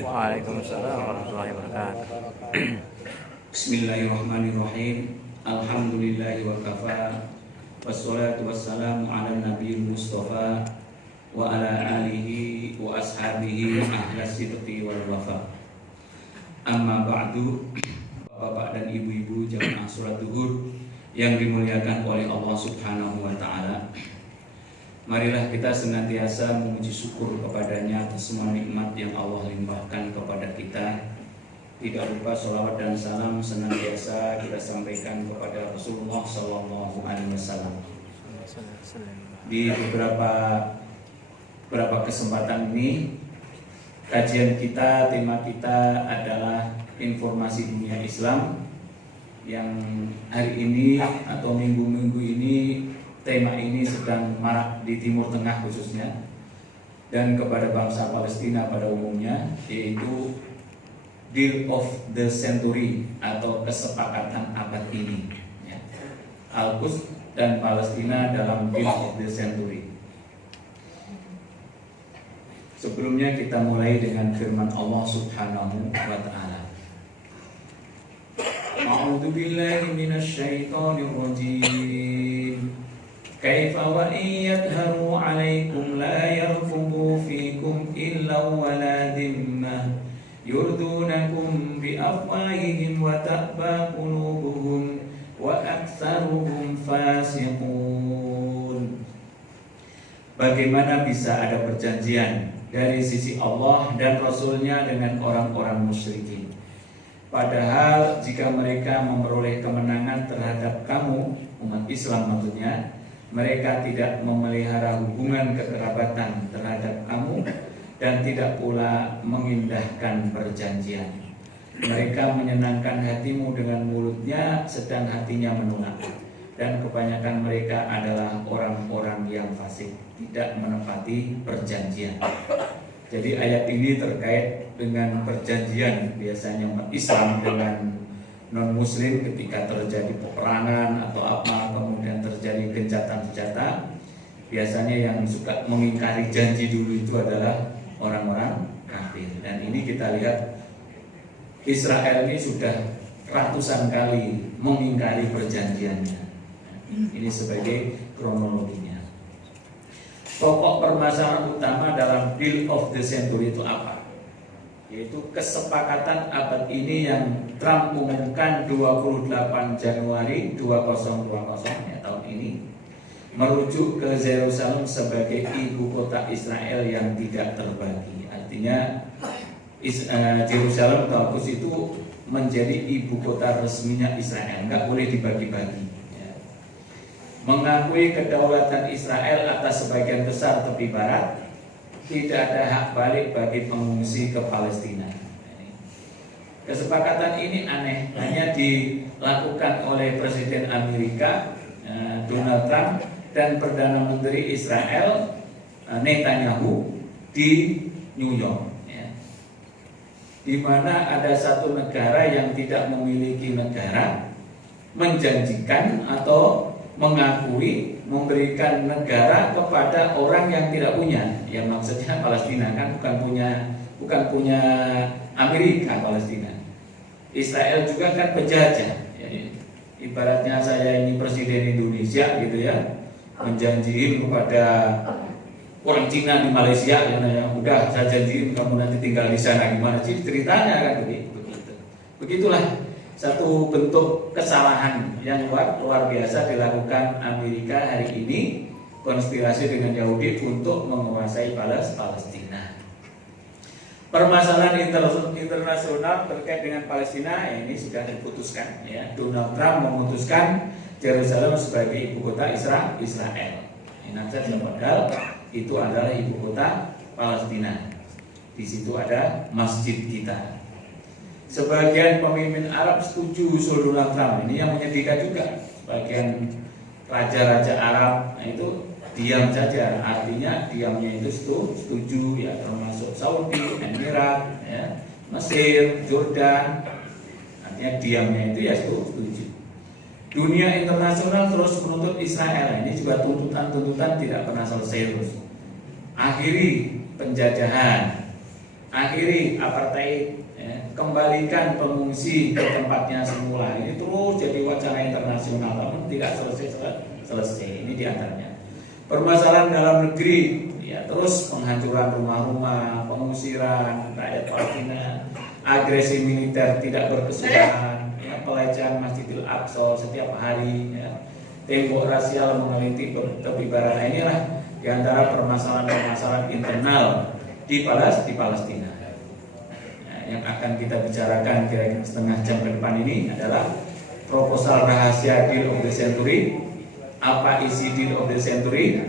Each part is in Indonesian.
Waalaikumsalam warahmatullahi wabarakatuh. Bismillahirrahmanirrahim. Alhamdulillahi wa kafa. Wassalatu wassalamu ala nabiyil mustafa wa ala alihi wa ashabihi ahlas sidqi wal wafa. Amma ba'du. Bapak dan ibu-ibu jamaah salat zuhur yang dimuliakan oleh Allah Subhanahu wa taala. Marilah kita senantiasa memuji syukur kepadanya atas semua nikmat yang Allah limpahkan kepada kita. Tidak lupa sholawat dan salam senantiasa kita sampaikan kepada Rasulullah Sallallahu Alaihi Wasallam. Di beberapa kesempatan ini, kajian kita, tema kita adalah informasi dunia Islam. Yang hari ini atau minggu-minggu ini, tema ini sedang marak di Timur Tengah khususnya, dan kepada bangsa Palestina pada umumnya, yaitu Deal of the Century atau kesepakatan abad ini, ya. Al-Quds dan Palestina dalam Deal of the Century. Sebelumnya kita mulai dengan firman Allah Subhanahu wa taala. A'udzu billahi minasy syaithanir rajim. Kaifa wa yadharu 'alaikum la yarqubu fikum illa wala dhimmah yurdunakum bi afwahihim wa ta'ba qulubuhum wa aktsaruhum fasiqun. Bagaimana bisa ada perjanjian dari sisi Allah dan Rasulnya dengan orang-orang musyrikin, padahal jika mereka memperoleh kemenangan terhadap kamu, umat Islam maksudnya, mereka tidak memelihara hubungan kekerabatan terhadap kamu dan tidak pula mengindahkan perjanjian. Mereka menyenangkan hatimu dengan mulutnya, sedang hatinya menolak. Dan kebanyakan mereka adalah orang-orang yang fasik, tidak menepati perjanjian. Jadi ayat ini terkait dengan perjanjian biasanya umat Islam dengan non-muslim ketika terjadi peperangan atau apa, kemudian terjadi gencatan senjata. Biasanya yang suka mengingkari janji dulu itu adalah orang-orang kafir. Dan ini kita lihat Israel ini sudah ratusan kali mengingkari perjanjiannya. Ini sebagai kronologinya. Pokok permasalahan utama dalam Deal of the Century itu apa? Yaitu kesepakatan abad ini yang Trump umumkan 28 Januari 2020 ya, tahun ini, merujuk ke Yerusalem sebagai ibu kota Israel yang tidak terbagi. Artinya Yerusalem atau Quds itu menjadi ibu kota resminya Israel, nggak boleh dibagi-bagi, ya. Mengakui kedaulatan Israel atas sebagian besar tepi barat, tidak ada hak balik bagi pengungsi ke Palestina. Kesepakatan ini aneh, hanya dilakukan oleh Presiden Amerika Donald Trump dan Perdana Menteri Israel Netanyahu di New York, ya. Di mana ada satu negara yang tidak memiliki negara menjanjikan atau mengakui memberikan negara kepada orang yang tidak punya. Ya maksudnya Palestina kan bukan punya Amerika Palestina. Israel juga kan penjajah. Ya, ibaratnya saya ini presiden Indonesia gitu ya, menjanjiin kepada orang Cina di Malaysia ya, udah saya janjiin kamu nanti tinggal di sana, gimana sih ceritanya kan begitu. Begitulah satu bentuk kesalahan yang luar biasa dilakukan Amerika hari ini, konspirasi dengan Yahudi untuk menguasai Palestina. Permasalahan internasional terkait dengan Palestina ini sudah diputuskan, ya. Donald Trump memutuskan Yerusalem sebagai ibu kota Israel. Ini saja padahal itu adalah ibu kota Palestina. Di situ ada masjid kita. Sebagian pemimpin Arab setuju usul Donald Trump. Ini yang menyedihkan juga. Sebagian raja-raja Arab itu diam saja. Artinya diamnya itu setuju, ya, termasuk Saudi, Emirat, ya, Mesir, Jordan. Artinya diamnya itu ya setuju. Dunia internasional terus menuntut Israel. Ini juga tuntutan tidak pernah selesai terus. Akhiri penjajahan, akhiri apartheid, ya, kembalikan pengungsi ke tempatnya semula. Ini terus jadi wacana internasional, namun tidak selesai. Ini diantaranya. Permasalahan dalam negeri, ya, terus penghancuran rumah-rumah, pengusiran rakyat Palestina, agresi militer tidak berkesudahan, ya, pelecehan Masjidil Aqsa setiap hari, ya, tembok rasial mengelilingi tepi barat. Nah, inilah diantara permasalahan-permasalahan internal di Palestina. Nah, yang akan kita bicarakan kira-kira setengah jam ke depan ini adalah proposal rahasia deal of the century. Apa isi deal of the century,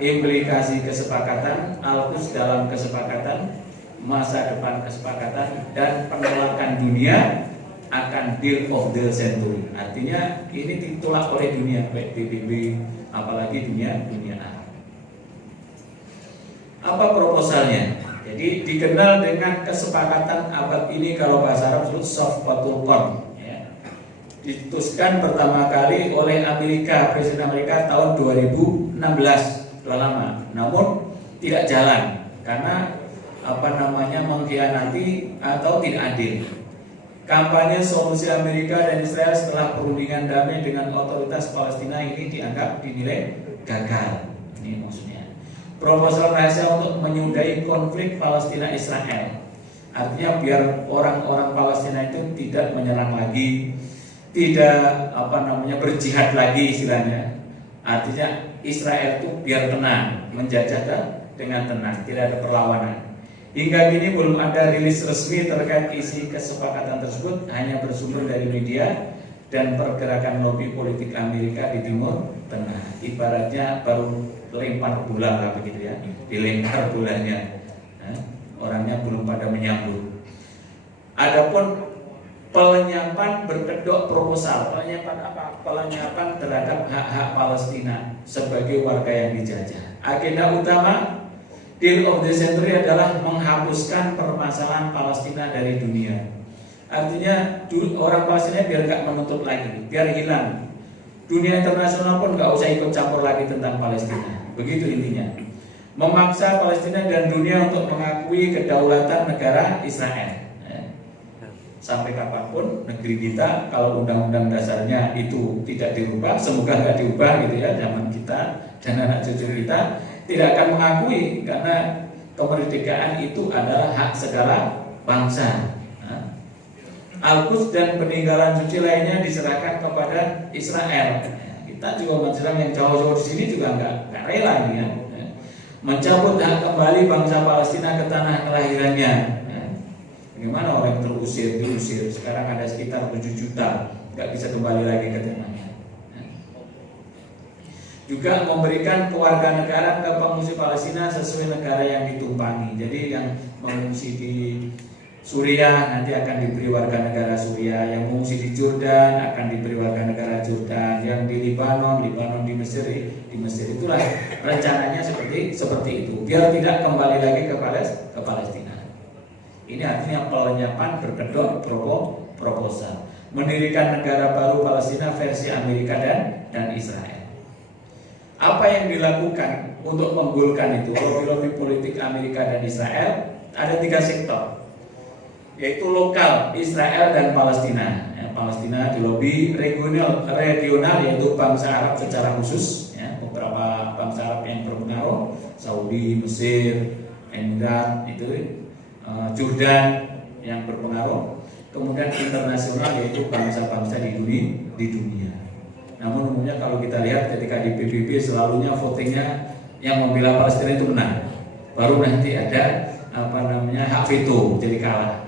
implikasi kesepakatan, AUKUS dalam kesepakatan, masa depan kesepakatan, dan penolakan dunia akan deal of the century. Artinya ini ditolak oleh dunia, baik PBB, apalagi dunia Arab. Apa proposalnya? Jadi dikenal dengan kesepakatan abad ini, kalau bahasa Arab disebut Safqatul Qarn. Diputuskan pertama kali oleh Presiden Amerika tahun 2016, sudah lama. Namun tidak jalan karena mengkhianati atau tidak adil. Kampanye solusi Amerika dan Israel setelah perundingan damai dengan otoritas Palestina ini dinilai gagal. Ini maksudnya. Proposal rahasia untuk menyudahi konflik Palestina Israel. Artinya biar orang-orang Palestina itu tidak menyerang lagi, tidak berjihad lagi istilahnya. Artinya Israel itu biar tenang, menjajah dengan tenang, tidak ada perlawanan. Hingga kini belum ada rilis resmi terkait isi kesepakatan tersebut, hanya bersumber dari media dan pergerakan lobi politik Amerika di Timur Tengah. Ibaratnya baru lempar bola lah begitu ya, dilempar bolanya, orangnya belum pada menyambut. Adapun pelenyapan berkedok proposal. Pelenyapan apa? Pelenyapan terhadap hak-hak Palestina sebagai warga yang dijajah. Agenda utama deal of the century adalah menghapuskan permasalahan Palestina dari dunia. Artinya orang Palestina biar gak menuntut lagi, biar hilang. Dunia internasional pun gak usah ikut campur lagi tentang Palestina. Begitu intinya. Memaksa Palestina dan dunia untuk mengakui kedaulatan negara Israel. Sampai kapanpun negeri kita, kalau undang-undang dasarnya itu tidak dirubah, semoga nggak diubah gitu ya, zaman kita dan anak cucu kita tidak akan mengakui, karena kemerdekaan itu adalah hak segala bangsa. AUKUS dan peninggalan suci lainnya diserahkan kepada Israel. Kita juga umat Islam yang jauh-jauh di sini juga nggak rela nih ya, mencabut hak kembali bangsa Palestina ke tanah kelahirannya. Bagaimana orang yang diusir, sekarang ada sekitar 7 juta, nggak bisa kembali lagi ke tanahnya. Juga memberikan kewarganegaraan ke pengungsi Palestina sesuai negara yang ditumpangi. Jadi yang mengungsi di Suriah nanti akan diberi warga negara Suriah, yang mengungsi di Jordan akan diberi warga negara Jordan, yang di Libanon di Mesir itulah rencananya seperti itu, biar tidak kembali lagi ke Palestina. Ini artinya pelenyapan berkedok proposal mendirikan negara baru Palestina versi Amerika dan Israel. Apa yang dilakukan untuk menggolkan itu lobby politik Amerika dan Israel? Ada 3 sektor, yaitu lokal Israel dan Palestina. Palestina di lobby regional yaitu bangsa Arab secara khusus. Beberapa bangsa Arab yang berpengaruh, Saudi, Mesir, Emirat itu. Jordan yang berpengaruh, kemudian internasional yaitu bangsa-bangsa di dunia. Namun umumnya kalau kita lihat ketika di PBB selalunya votingnya yang membela Palestina itu menang, baru nanti ada hak veto jadi kalah.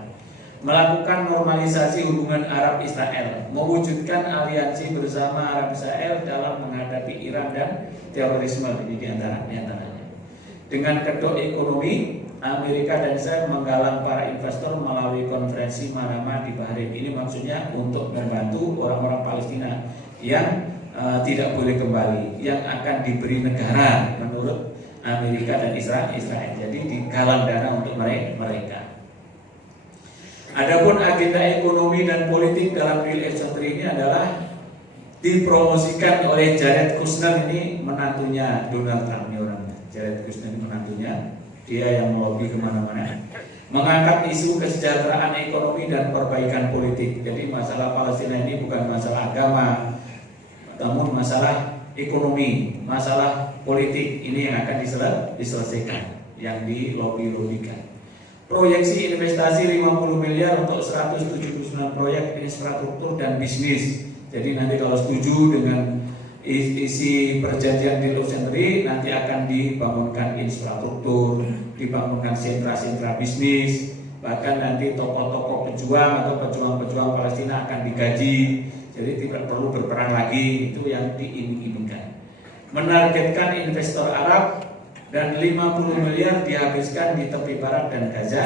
Melakukan normalisasi hubungan Arab Israel, mewujudkan aliansi bersama Arab Israel dalam menghadapi Iran dan terorisme, ini diantaranya. Dengan kedok ekonomi, Amerika dan Israel menggalang para investor melalui konferensi Manama di Bahrain. Ini maksudnya untuk membantu orang-orang Palestina yang tidak boleh kembali, yang akan diberi negara menurut Amerika dan Israel. Jadi digalang dana untuk mereka. Adapun agenda ekonomi dan politik dalam deal century ini adalah dipromosikan oleh Jared Kushner, ini menantunya Donald Trump, ini orangnya. Jared Kushner ini menantunya, dia yang melobi kemana-mana, mengangkat isu kesejahteraan ekonomi dan perbaikan politik. Jadi masalah Palestina ini bukan masalah agama, namun masalah ekonomi, masalah politik ini yang akan diselesaikan, yang dilobi-lobikan. Proyeksi investasi 50 miliar untuk 179 proyek infrastruktur dan bisnis. Jadi nanti kalau setuju dengan isi perjanjian deal of century, nanti akan dibangunkan infrastruktur, dibangunkan sentra-sentra bisnis, bahkan nanti tokoh-tokoh pejuang atau pejuang-pejuang Palestina akan digaji. Jadi tidak perlu berperang lagi, itu yang diiming-imingkan. Menargetkan investor Arab dan 50 miliar dihabiskan di tepi barat dan Gaza,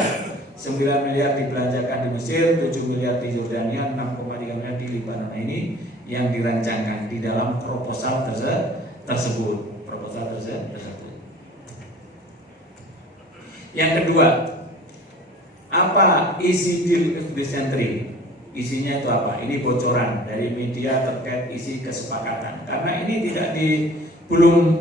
9 miliar dibelanjakan di Mesir, 7 miliar di Yordania, 6,3 miliar di Lebanon. Nah, ini yang dirancangkan di dalam proposal tersebut. Yang kedua, apa isi deal of the century? Isinya itu apa? Ini bocoran dari media terkait isi kesepakatan. Karena ini belum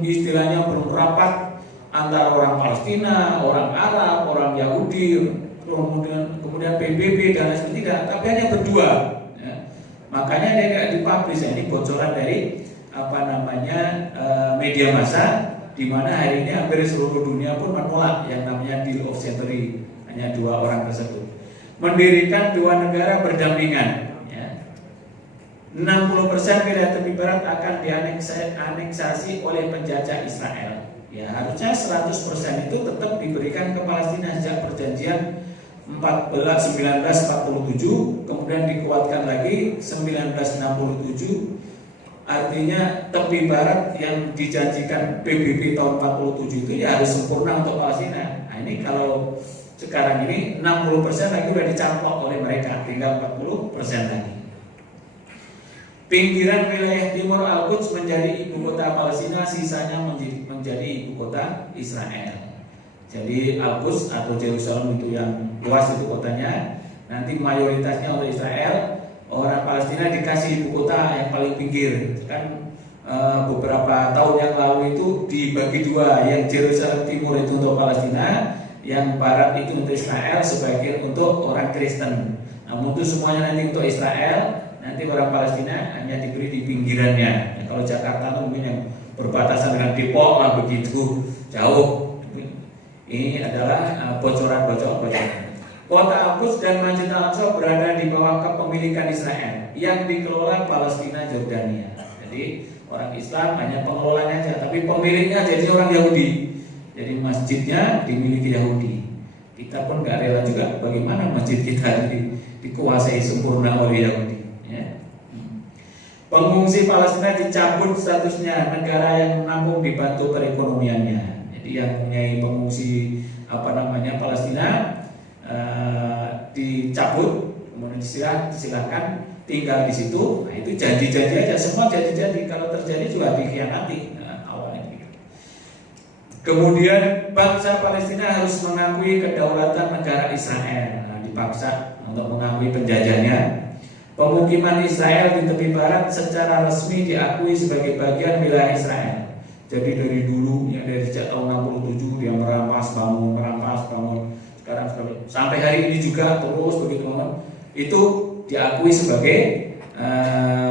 rapat antara orang Palestina, orang Arab, orang Yahudi, kemudian PBB dan lain sebagainya, tapi hanya berdua. Ya. Makanya dia nggak dipublish. Ini bocoran dari media massa, di mana hari ini hampir seluruh dunia pun menolak yang namanya deal of century, hanya dua orang tersebut. Mendirikan dua negara berdampingan. Ya. 60% wilayah tepi barat akan dianeksasi oleh penjajah Israel. Ya, harusnya 100% itu tetap diberikan ke Palestina sejak perjanjian 1947, kemudian dikuatkan lagi 1967. Artinya tepi barat yang dijanjikan PBB tahun 47 itu ya harus sempurna untuk Palestina. Nah, ini kalau sekarang ini 60% lagi sudah dicampur oleh mereka, tinggal 40% lagi. Pinggiran wilayah timur Al-Quds menjadi ibu kota Palestina, sisanya menjadi ibu kota Israel. Jadi Al-Quds atau Yerusalem itu yang luas itu kotanya, nanti mayoritasnya oleh Israel. Orang Palestina dikasih ibu kota yang paling pinggir. Kan beberapa tahun yang lalu itu dibagi dua, yang Yerusalem timur itu untuk Palestina, yang barat itu untuk Israel, sebagian untuk orang Kristen. Namun itu semuanya nanti untuk Israel. Nanti orang Palestina hanya diberi di pinggirannya. Ya, kalau Jakarta mungkin yang berbatasan dengan Depok lah, begitu jauh. Ini adalah bocoran-bocoran. Kota Al-Quds dan Masjid Al-Aqsa berada di bawah kepemilikan Israel yang dikelola Palestina Jordania. Jadi orang Islam hanya pengelolanya saja, tapi pemiliknya jadi orang Yahudi. Jadi masjidnya dimiliki Yahudi. Kita pun gak rela juga bagaimana masjid kita dikuasai sempurna oleh Yahudi. Pengungsi Palestina dicabut statusnya negara yang menampung dibantu perekonomiannya. Jadi yang punya pengungsi Palestina dicabut, kemudian disilahkan tinggal di situ. Nah, itu janji-janji aja, semua janji-janji. Kalau terjadi juga dikhianati. Awalnya begitu. Kemudian bangsa Palestina harus mengakui kedaulatan negara Israel. Nah, dipaksa untuk mengakui penjajahnya. Pemukiman Israel di tepi barat secara resmi diakui sebagai bagian wilayah Israel. Jadi dari dulu, ya dari sejak tahun 67 dia merampas bangun. Sekarang sampai hari ini juga terus begitu, itu diakui sebagai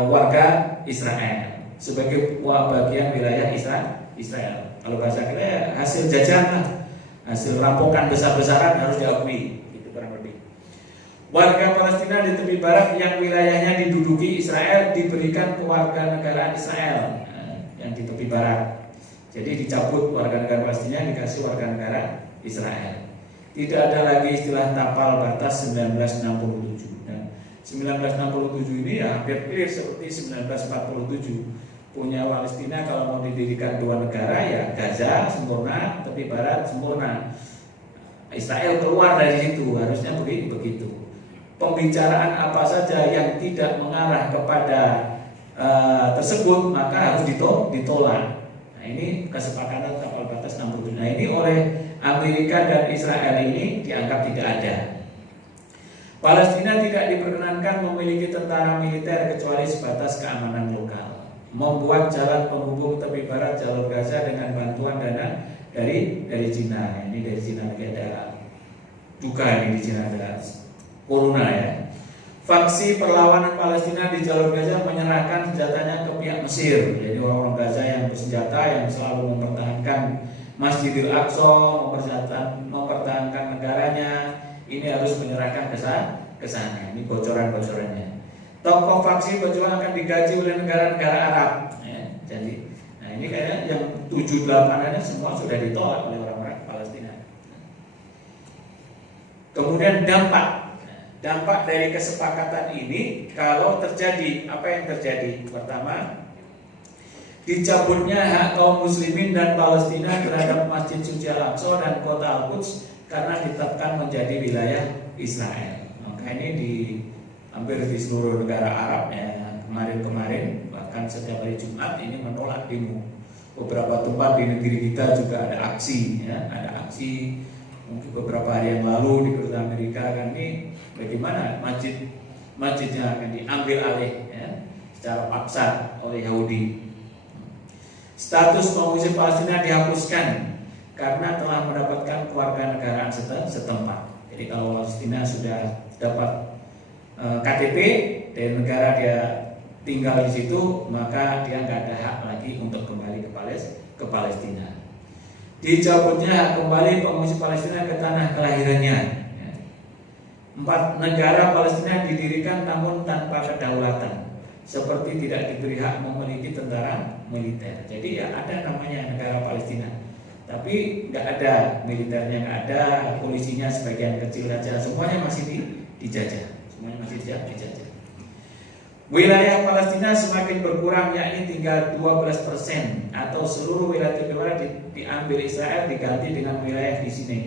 warga Israel, sebagai bagian wilayah Israel. Kalau bahasa kita ya hasil jajahan, hasil rampokan besar-besaran harus diakui. Warga Palestina di tepi barat yang wilayahnya diduduki Israel diberikan kewarganegaraan Israel yang di tepi barat. Jadi dicabut warga negara Palestina, dikasih warga negara Israel. Tidak ada lagi istilah tapal batas 1967. Dan 1967 ini ya hampir clear seperti 1947. Punya Palestina kalau mau didirikan dua negara ya Gaza sempurna, tepi barat sempurna. Israel keluar dari situ, harusnya begitu. Pembicaraan apa saja yang tidak mengarah kepada tersebut maka harus ditolak. Nah, ini kesepakatan tapal batas 67. Nah, ini oleh Amerika dan Israel ini dianggap tidak ada. Palestina tidak diperkenankan memiliki tentara militer kecuali sebatas keamanan lokal. Membuat jalan penghubung tepi barat jalur Gaza dengan bantuan dana dari Cina. Ini dari Cina negara. duka ini di Cina ada corona ya. Faksi perlawanan Palestina di jalur Gaza menyerahkan senjatanya ke pihak Mesir. Jadi orang-orang Gaza yang bersenjata yang selalu mempertahankan Masjidil Aqsa, mempertahankan negaranya, ini harus menyerahkan ke sana. Ini bocoran-bocorannya. Tokoh faksi berjuang akan digaji oleh negara-negara Arab. Ya, jadi, nah ini kayaknya yang 7-8-nya semua sudah ditolak oleh orang-orang Palestina. Kemudian dampak dari kesepakatan ini kalau terjadi, apa yang terjadi? Pertama, dicabutnya hak kaum muslimin dan Palestina terhadap Masjid Suci Al-Aqsa dan kota Al-Quds karena ditetapkan menjadi wilayah Israel. Maka ini hampir di seluruh negara Arab ya, kemarin bahkan setiap hari Jumat ini menolak demo. Beberapa tempat di negeri kita juga ada aksi ya, ada aksi. Mungkin beberapa hari yang lalu di Kota Amerika kan ini bagaimana masjidnya akan diambil alih ya, secara paksa oleh Yahudi. Status pengungsi Palestina dihapuskan karena telah mendapatkan kewarganegaraan setempat. Jadi kalau Palestina sudah dapat KTP dari negara dia tinggal di situ, maka dia nggak ada hak lagi untuk kembali ke Palestina. Dicabutnya hak kembali pengungsi Palestina ke tanah kelahirannya. 4 negara Palestina didirikan namun tanpa kedaulatan, seperti tidak diberi hak memiliki tentara militer. Jadi ya ada namanya negara Palestina, tapi nggak ada militernya, nggak ada polisinya, sebagian kecil saja, semuanya masih dijajah. Semuanya masih dijajah. Wilayah Palestina semakin berkurang, yakni tinggal 12% atau seluruh wilayah tepi barat diambil Israel diganti dengan wilayah di sini.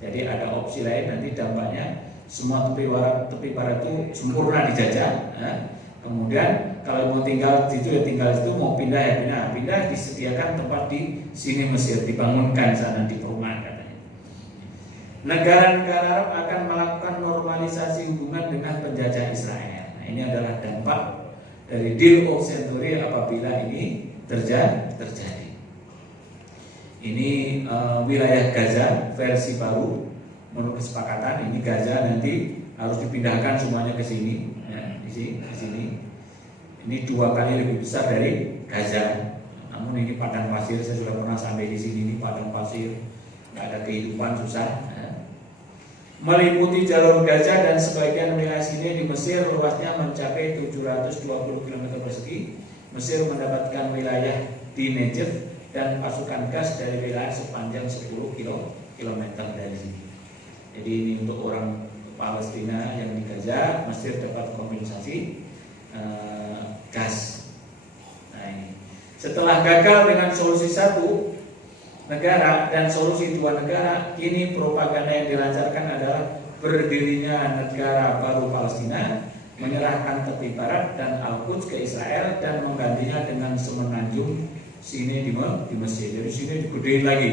Jadi ada opsi lain, nanti dampaknya semua tepi barat itu sempurna dijajah. Nah, kemudian kalau mau tinggal di situ ya tinggal di situ, mau pindah ya pindah, disediakan tempat di sini Mesir, dibangunkan sana di perumahan katanya. Negara-negara Arab akan melakukan normalisasi hubungan dengan penjajah Israel. Nah, ini adalah dampak dari deal of century apabila ini terjadi. Ini wilayah Gaza versi baru menurut kesepakatan. Ini Gaza nanti harus dipindahkan semuanya ke sini, ya, di sini. Ini 2 kali lebih besar dari Gaza. Namun ini padang pasir, saya sudah pernah sampai di sini. Ini padang pasir, nggak ada kehidupan, susah. Ya. Meliputi jalur Gaza dan sebagian wilayah sini di Mesir, luasnya mencapai 720 km persegi. Mesir mendapatkan wilayah di Negev dan pasukan gas dari wilayah sepanjang 10 km dari sini. Jadi ini untuk orang Palestina yang di Gaza, Mesir dapat kompensasi gas. Nah, ini. Setelah gagal dengan solusi 1 negara dan solusi 2 negara, kini propaganda yang dilancarkan adalah berdirinya negara baru Palestina, menyerahkan tepi barat dan Al-Quds ke Israel dan menggantinya dengan semenanjung sini di Mesir. Jadi sini digedein lagi.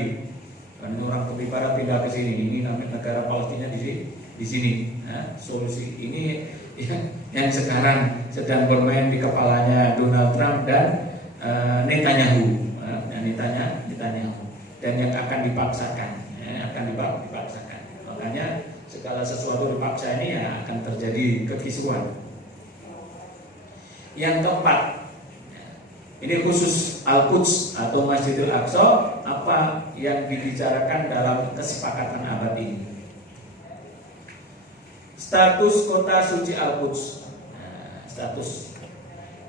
Karena orang tepi barat pindah ke sini, ini namanya negara Palestina di sini. Nah, solusi ini yang sekarang sedang bermain di kepalanya Donald Trump dan Netanyahu. Netanyahu. Dan yang akan dipaksakan, Makanya segala sesuatu dipaksa ini ya akan terjadi kekisruhan. Yang keempat, ini khusus Al-Quds atau Masjidil Aqsa, apa yang dibicarakan dalam kesepakatan abad ini. Status kota suci Al-Quds. Status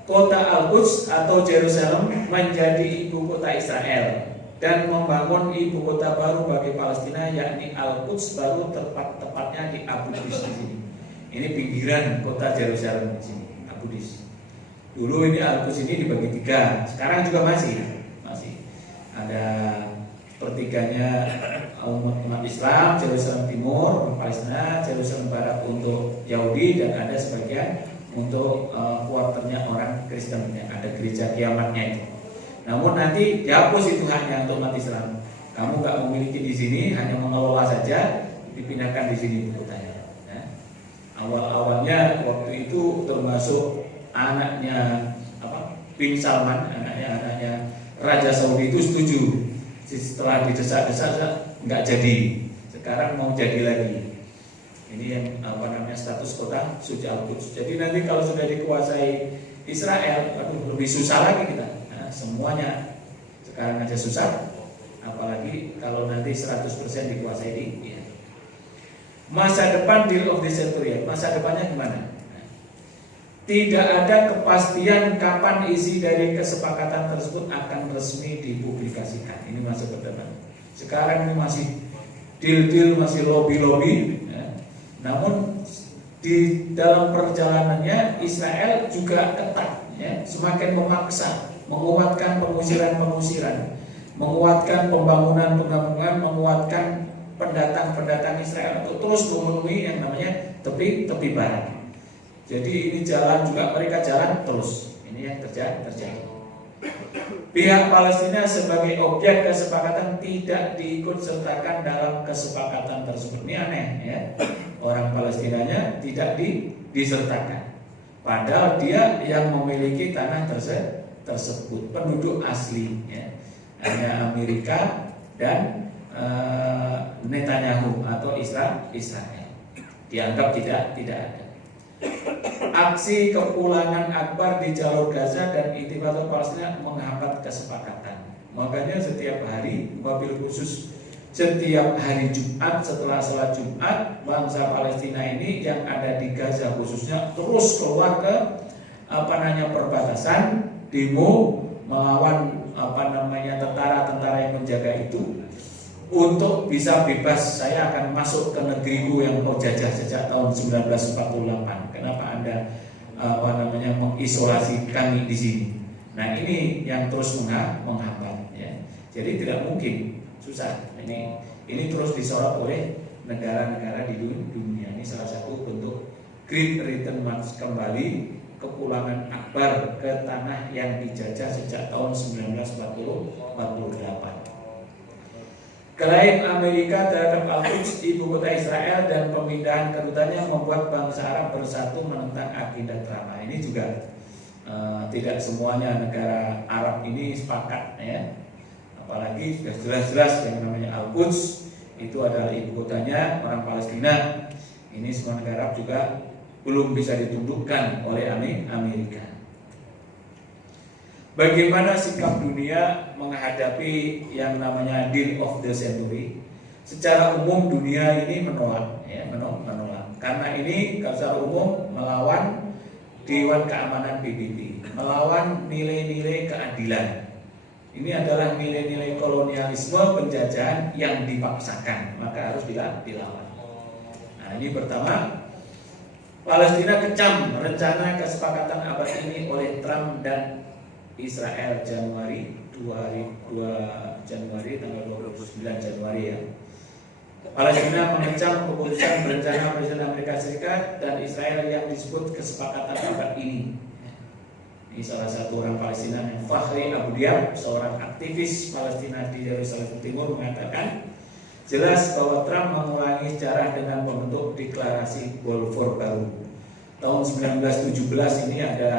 kota Al-Quds atau Yerusalem menjadi ibu kota Israel dan membangun ibu kota baru bagi Palestina, yakni Al-Quds baru tepatnya di Abu Dis di sini. Ini pinggiran kota Yerusalem di sini, Abu Dis. Dulu ini Al-Quds ini dibagi 3, sekarang juga masih ada pertiganya umat Islam, Yerusalem Timur Palestina, Yerusalem Barat untuk Yahudi, dan ada sebagian untuk kuarternya orang Kristen yang ada gereja kiamatnya itu. Namun nanti dihapus itu hanya untuk umat Islam. Kamu nggak memiliki di sini, hanya mengelola saja, dipindahkan di sini kotanya. Ya. Awal-awalnya waktu itu termasuk anaknya Bin Salman, anaknya Raja Saudi itu setuju. Setelah didesak-desak nggak jadi. Sekarang mau jadi lagi. Ini yang status kota suci Al-Quds. Jadi nanti kalau sudah dikuasai Israel, aduh lebih susah lagi kita. Nah, semuanya sekarang aja susah, apalagi kalau nanti 100% dikuasai di ya. Masa depan deal of the century, masa depannya gimana? Nah, tidak ada kepastian kapan isi dari kesepakatan tersebut akan resmi dipublikasikan. Ini masa depan. Sekarang ini masih deal-deal, masih lobby-lobby. Namun di dalam perjalanannya Israel juga ketat, ya, semakin memaksa, menguatkan pengusiran, menguatkan pembangunan, menguatkan pendatang Israel untuk terus memenuhi yang namanya tepi barat. Jadi ini jalan juga, mereka jalan terus. Ini yang terjadi. Pihak Palestina sebagai objek kesepakatan tidak diikut sertakan dalam kesepakatan tersebut. Ini aneh, ya. Orang Palestinanya tidak disertakan. Padahal dia yang memiliki tanah tersebut, penduduk asli, ya. Hanya Amerika dan Netanyahu atau Israel. Dianggap tidak ada. Aksi kepulangan Akbar di jalur Gaza dan Intifada Palestina menghambat kesepakatan. Makanya setiap hari, wabil khusus setiap hari Jumat setelah sholat Jumat, bangsa Palestina ini yang ada di Gaza khususnya terus keluar ke perbatasan, demo melawan tentara yang menjaga itu untuk bisa bebas. Saya akan masuk ke negeriku yang kau jajah sejak tahun 1948. Kenapa Anda mengisolasi kami di sini? Nah, ini yang terus menghambat, ya. Jadi tidak mungkin, susah. Ini terus disorot oleh negara-negara di dunia. Ini salah satu bentuk Great Return March, kembali kepulangan Akbar ke tanah yang dijajah sejak tahun 1948. Klaim Amerika terhadap Al-Quds, ibu kota Israel, dan pemindahan kedutannya membuat bangsa Arab bersatu menentang agenda Trump. Nah, ini juga tidak semuanya negara Arab ini sepakat, ya. Apalagi sudah jelas-jelas yang namanya Al-Quds itu adalah ibu kotanya orang Palestina. Ini semua negara Arab juga belum bisa ditundukkan oleh Amerika. Bagaimana sikap dunia menghadapi yang namanya deal of the century? Secara umum dunia ini menolak, ya, menolak. Karena ini secara umum melawan Dewan Keamanan PBB, melawan nilai-nilai keadilan. Ini adalah nilai-nilai kolonialisme, penjajahan yang dipaksakan, maka harus dilawan. Nah, ini pertama, Palestina kecam rencana kesepakatan abad ini oleh Trump dan Israel Januari tanggal 29 Januari, ya. Palestina mengecam keputusan berencana Presiden Amerika Serikat dan Israel yang disebut kesepakatan abad ini. Ini salah satu orang Palestina, Fakhri Abu Diab, seorang aktivis Palestina di Yerusalem Timur, mengatakan jelas bahwa Trump mengulangi sejarah dengan membentuk deklarasi Balfour baru. Tahun 1917 ini ada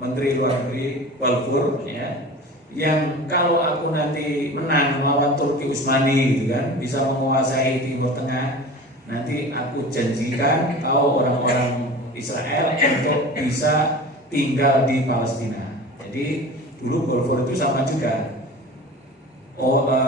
Menteri Luar Negeri Balfour, ya, yang kalau aku nanti menang melawan Turki Utsmani, gitu kan, bisa menguasai Timur Tengah, nanti aku janjikan kau orang-orang Israel untuk bisa tinggal di Palestina. Jadi dulu Balfour itu sama juga.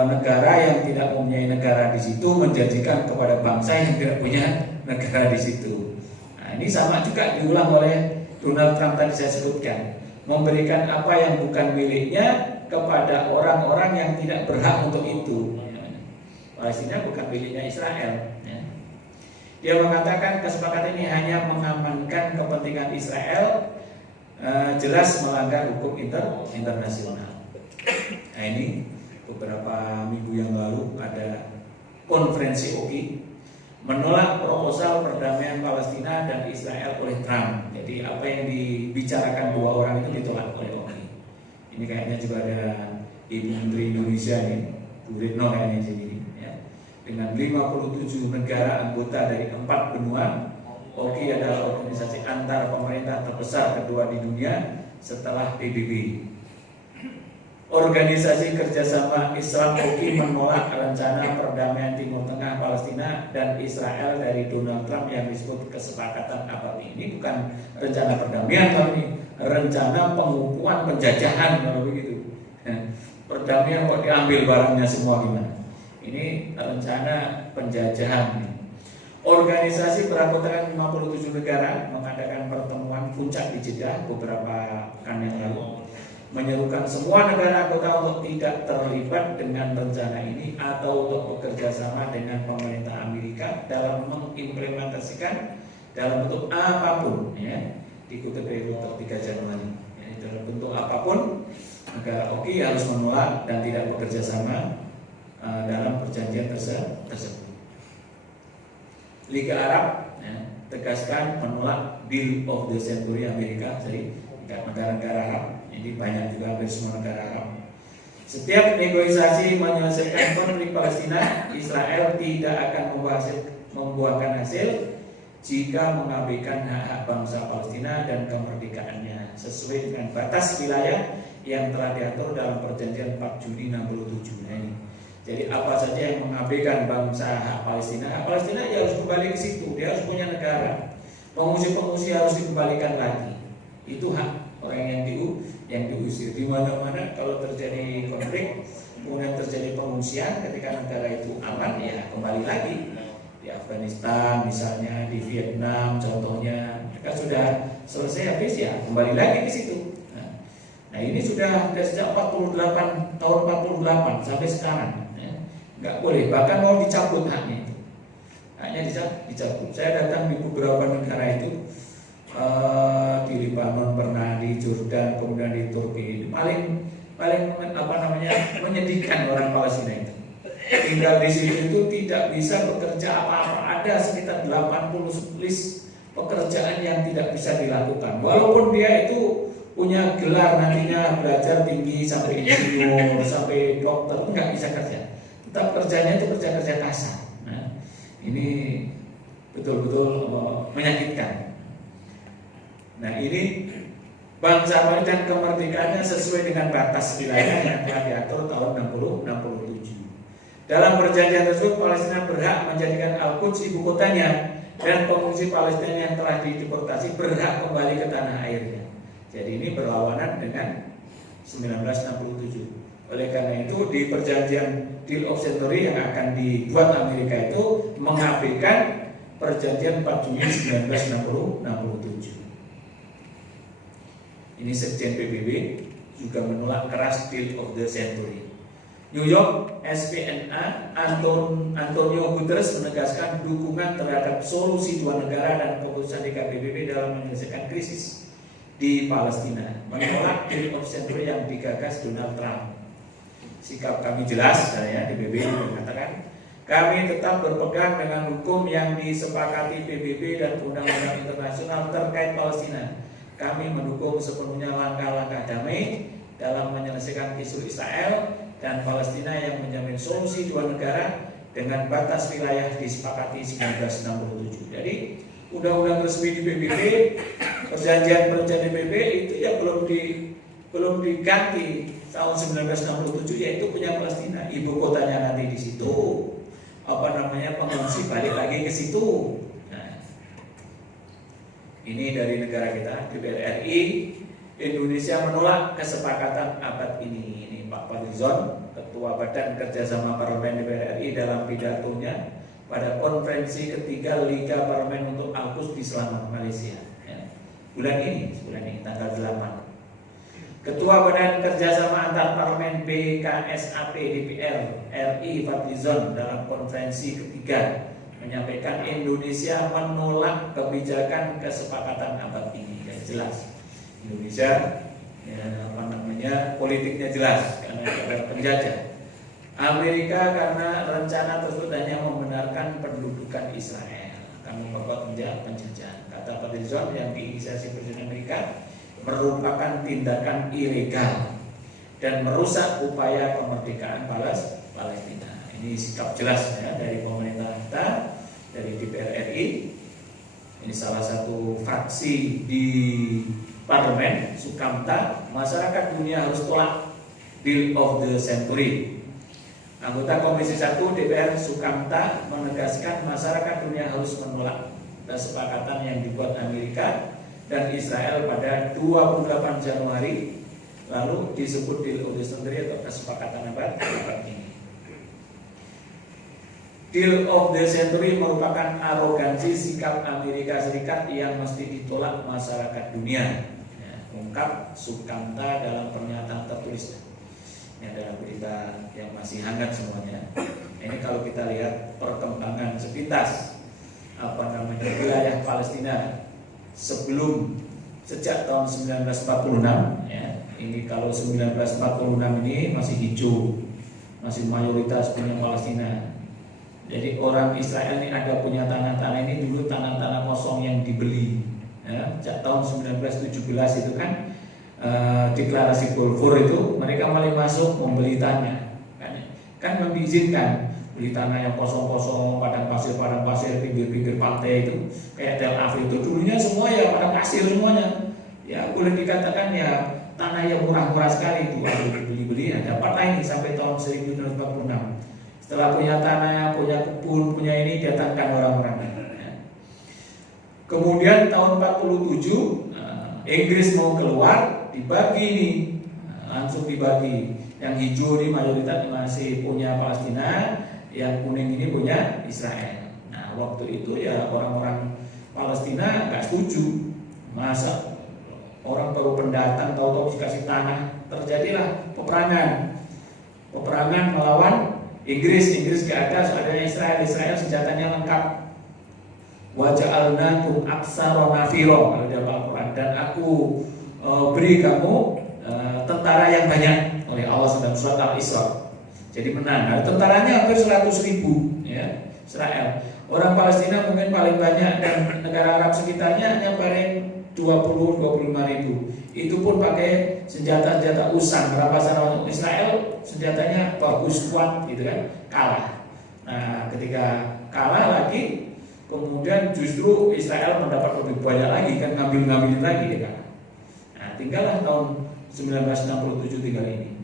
Negara yang tidak mempunyai negara di situ menjanjikan kepada bangsa yang tidak punya negara di situ. Nah, ini sama juga diulang oleh Donald Trump tadi saya sebutkan, memberikan apa yang bukan miliknya kepada orang-orang yang tidak berhak untuk itu. Palestina bukan miliknya Israel, ya. Dia mengatakan kesepakatan ini hanya mengamankan kepentingan Israel, jelas melanggar hukum internasional. Nah, ini beberapa minggu yang lalu ada konferensi OKI menolak proposal perdamaian Palestina dan Israel oleh Trump. Jadi apa yang dibicarakan dua orang itu ditolak oleh OKI. Ini kayaknya juga ada Ibu Menteri Indonesia nih, Bu Retno kayaknya di sini, ya. Dengan 57 negara anggota dari 4 benua, OKI adalah organisasi antar pemerintah terbesar kedua di dunia setelah PBB. Organisasi Kerjasama Islam OKI menolak rencana perdamaian Timur Tengah Palestina dan Israel dari Donald Trump yang disebut kesepakatan abad. Ini bukan rencana perdamaian, kalau ini rencana pengukuhan penjajahan kalau begitu. Perdamaian kok diambil barangnya semua gimana? Ini rencana penjajahan. Organisasi beranggotakan 57 negara mengadakan pertemuan puncak di Jeddah beberapa pekan yang lalu, menyerukan semua negara anggota untuk tidak terlibat dengan rencana ini atau untuk bekerja sama dengan pemerintah Amerika dalam mengimplementasikan dalam bentuk apapun, ya, dikutip dari Dr. 3 Januari, ya, dalam bentuk apapun negara OKI harus menolak dan tidak bekerja sama dalam perjanjian tersebut. Liga Arab, ya, tegaskan menolak Bill of the Century Amerika, jadi negara-negara Arab. Jadi banyak juga hampir semua negara Arab. Setiap negosiasi menyelesaikan konflik Palestina, Israel tidak akan membuahkan hasil jika mengabaikan hak-hak bangsa Palestina dan kemerdekaannya sesuai dengan batas wilayah yang telah diatur dalam perjanjian 4 Juni 67. Nah, ini. Jadi apa saja yang mengabaikan bangsa hak Palestina ya harus kembali ke situ. Dia harus punya negara. Pengungsi-pengungsi harus dikembalikan lagi. Itu hak orang yang diusir. Di mana-mana kalau terjadi konflik, kemudian terjadi pengungsian, ketika negara itu aman, ya kembali lagi. Di Afghanistan misalnya, di Vietnam contohnya, mereka sudah selesai habis, ya kembali lagi ke situ. Nah ini sudah sejak 48 tahun 48 sampai sekarang, ya. Nggak boleh, bahkan mau dicabut haknya itu. Haknya dicabut. Saya datang di beberapa negara itu, di Lebanon pernah, di Jordan, kemudian di Turki. Paling menyedihkan orang Palestina itu. Tinggal di situ itu tidak bisa bekerja apa-apa. Ada sekitar 80 list pekerjaan yang tidak bisa dilakukan. Walaupun dia itu punya gelar, nantinya belajar tinggi sampai insinyur, sampai dokter, nggak bisa kerja. Tetap kerjanya itu kerja kasar. Nah, ini betul-betul menyakitkan. Nah, ini bangsa Palestina kemerdekaannya sesuai dengan batas wilayah yang telah diatur tahun 67. Dalam perjanjian tersebut, Palestina berhak menjadikan Al-Quds ibu kotanya, dan pengungsi Palestina yang telah dideportasi berhak kembali ke tanah airnya. Jadi ini berlawanan dengan 1967. Oleh karena itu di perjanjian Deal of Century yang akan dibuat Amerika itu mengabaikan perjanjian 4 Juni 1967. Ini Sekjen PBB juga menolak keras Deal of the Century. New York SPNA Antonio Guterres menegaskan dukungan terhadap solusi dua negara dan keputusan DKPBB dalam menyelesaikan krisis di Palestina, menolak Deal of Century yang digagas Donald Trump. Sikap kami jelas, saya di PBB mengatakan, kami tetap berpegang dengan hukum yang disepakati PBB dan undang-undang internasional terkait Palestina. Kami mendukung sepenuhnya langkah-langkah damai dalam menyelesaikan isu Israel dan Palestina yang menjamin solusi dua negara dengan batas wilayah disepakati 1967. Jadi undang-undang resmi di PBB, perjanjian PBB itu ya belum diganti tahun 1967, yaitu punya Palestina. Ibu kotanya nanti di situ, pengungsi balik lagi ke situ. Nah, ini dari negara kita, DPR RI. Indonesia menolak kesepakatan abad ini. Ini Pak Fadlizon, Ketua Badan Kerjasama Parlemen DPR RI, dalam pidatonya pada konferensi ketiga Liga Parlemen untuk Al-Quds di Selamat, Malaysia, ya. bulan ini tanggal 8. Ketua Badan Kerjasama Antar Parlemen BKSAP DPR RI Fadlizon dalam konferensi ketiga menyampaikan Indonesia menolak kebijakan kesepakatan abad ini. Ya, jelas Indonesia politiknya jelas karena ada penjajah. Amerika karena rencana tersebut hanya membenarkan pendudukan Israel, akan memperkuat penjajahan. Kata Fadlizon yang diinisiasi Presiden Amerika merupakan tindakan ilegal dan merusak upaya kemerdekaan Palestina. Ini sikap jelas ya dari pemerintah kita, dari DPR RI. Ini salah satu fraksi di Parlemen, Sukamta. Masyarakat dunia harus tolak Deal of the Century. Anggota Komisi 1 DPR Sukamta menegaskan masyarakat dunia harus menolak kesepakatan yang dibuat Amerika dan Israel pada 28 Januari lalu disebut Deal of the Century atau kesepakatan abad ini. Deal of the Century merupakan arogansi sikap Amerika Serikat yang mesti ditolak masyarakat dunia, ya, ungkap Sukamta dalam pernyataan tertulis. Ini adalah berita yang masih hangat semuanya. Ini kalau kita lihat perkembangan sepintas wilayah Palestina sejak tahun 1946, ya. Ini kalau 1946 ini masih hijau, masih mayoritas punya Palestina. Jadi orang Israel ini ada punya tanah-tanah ini dulu tanah-tanah kosong yang dibeli, ya. Sejak tahun 1917 itu kan deklarasi Balfour itu mereka mulai masuk membeli tanah, kan mengizinkan beli tanah yang kosong-kosong, padang pasir, pinggir-pinggir pantai itu kayak Tel Aviv itu dulunya semua ya padang pasir semuanya, ya boleh dikatakan ya tanah yang murah-murah sekali itu dibeli-beli. Dapat ini sampai tahun 1946. Setelah punya tanah, punya kebun, punya ini datangkan orang-orang. Kemudian tahun 47 Inggris mau keluar, dibagi nih, langsung dibagi. Yang hijau ini mayoritas masih punya Palestina, yang kuning ini punya Israel. Nah waktu itu ya orang-orang Palestina nggak setuju, masa orang baru pendatang tahu-tahu dikasih tanah. Terjadilah peperangan melawan Inggris ke atas, adanya Israel senjatanya lengkap. Waja'alnakum aksara nafira, kalau dia Al-Quran, dan aku beri kamu tentara yang banyak oleh Allah dalam surat Al-Isra. Jadi menang. Nah, tentaranya hampir 100.000, ya, Israel. Orang Palestina mungkin paling banyak dan negara Arab sekitarnya hanya paling 20-25.000. Itu pun pakai senjata usang. Rampasan Israel senjatanya bagus, kuat, gitu kan, kalah. Nah, ketika kalah lagi, kemudian justru Israel mendapat lebih banyak lagi, kan ngambil-ngambilin lagi, kan. Nah, tinggallah tahun 1967 tinggal ini.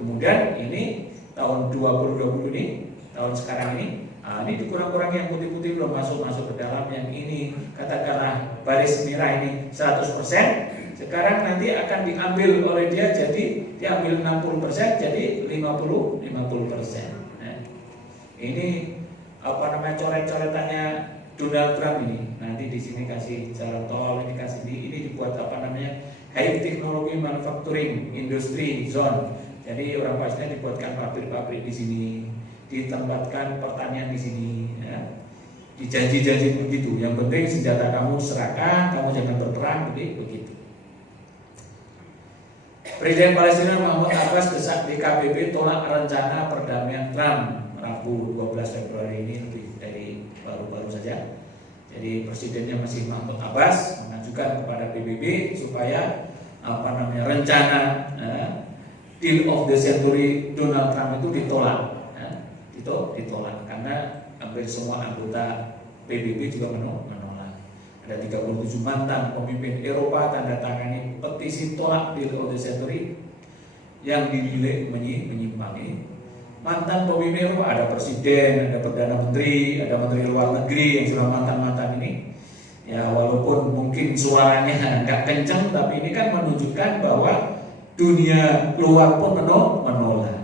Kemudian ini tahun 2020 ini, tahun sekarang ini. Ini dikurang-kurang yang putih-putih belum masuk ke dalam. Yang ini katakanlah baris merah ini 100%. Sekarang nanti akan diambil oleh dia, jadi diambil 60%, jadi 50%. Nah, ini coret-coretannya Donald Trump ini. Nanti di sini kasih jalan tol, ini kasih ini dibuat high technology manufacturing industry zone. Jadi orang Palestina dibuatkan pabrik-pabrik di sini, ditempatkan pertanian di sini, ya. Dijanji-janji begitu. Yang penting senjata kamu serahkan, kamu jangan berperang, begitu. Presiden Palestina Mahmud Abbas desak DKPP tolak rencana perdamaian Trump Rabu 12 Februari ini, lebih dari baru-baru saja. Jadi presidennya masih Mahmud Abbas mengajukan kepada PBB supaya rencana Deal of the Century Donald Trump itu ditolak. Ditolak karena hampir semua anggota PBB juga menolak. Ada 37 mantan pemimpin Eropa tanda tangani petisi tolak Deal of the Century yang dinilai menyimpangi. Mantan pemimpin Eropa ada presiden, ada perdana menteri, ada menteri luar negeri yang sudah mantan ini. Ya walaupun mungkin suaranya nggak kenceng, tapi ini kan menunjukkan bahwa dunia luar pun menolak.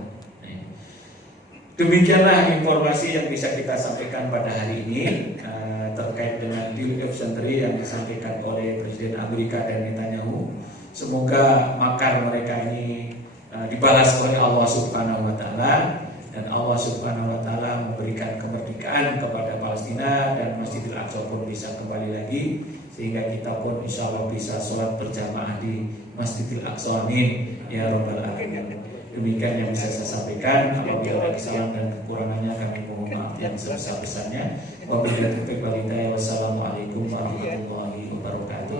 Demikianlah informasi yang bisa kita sampaikan pada hari ini terkait dengan Deal of the Century yang disampaikan oleh Presiden Amerika dan Netanyahu. Semoga makar mereka ini dibalas oleh Allah Subhanahu wa Ta'ala, dan Allah Subhanahu wa Ta'ala memberikan kemerdekaan kepada Palestina dan Masjidil Aqsa pun bisa kembali lagi, sehingga kita pun insya Allah bisa sholat berjamaah di Masjidil Aqsa. Amin ya Rabbal Alamin. Demikian yang bisa saya sampaikan. Apabila ada kesalahan dan kekurangannya kami mohon maaf yang sebesar-besarnya. Wabillahi taufiq wal hidayah. Wassalamualaikum warahmatullahi wabarakatuh.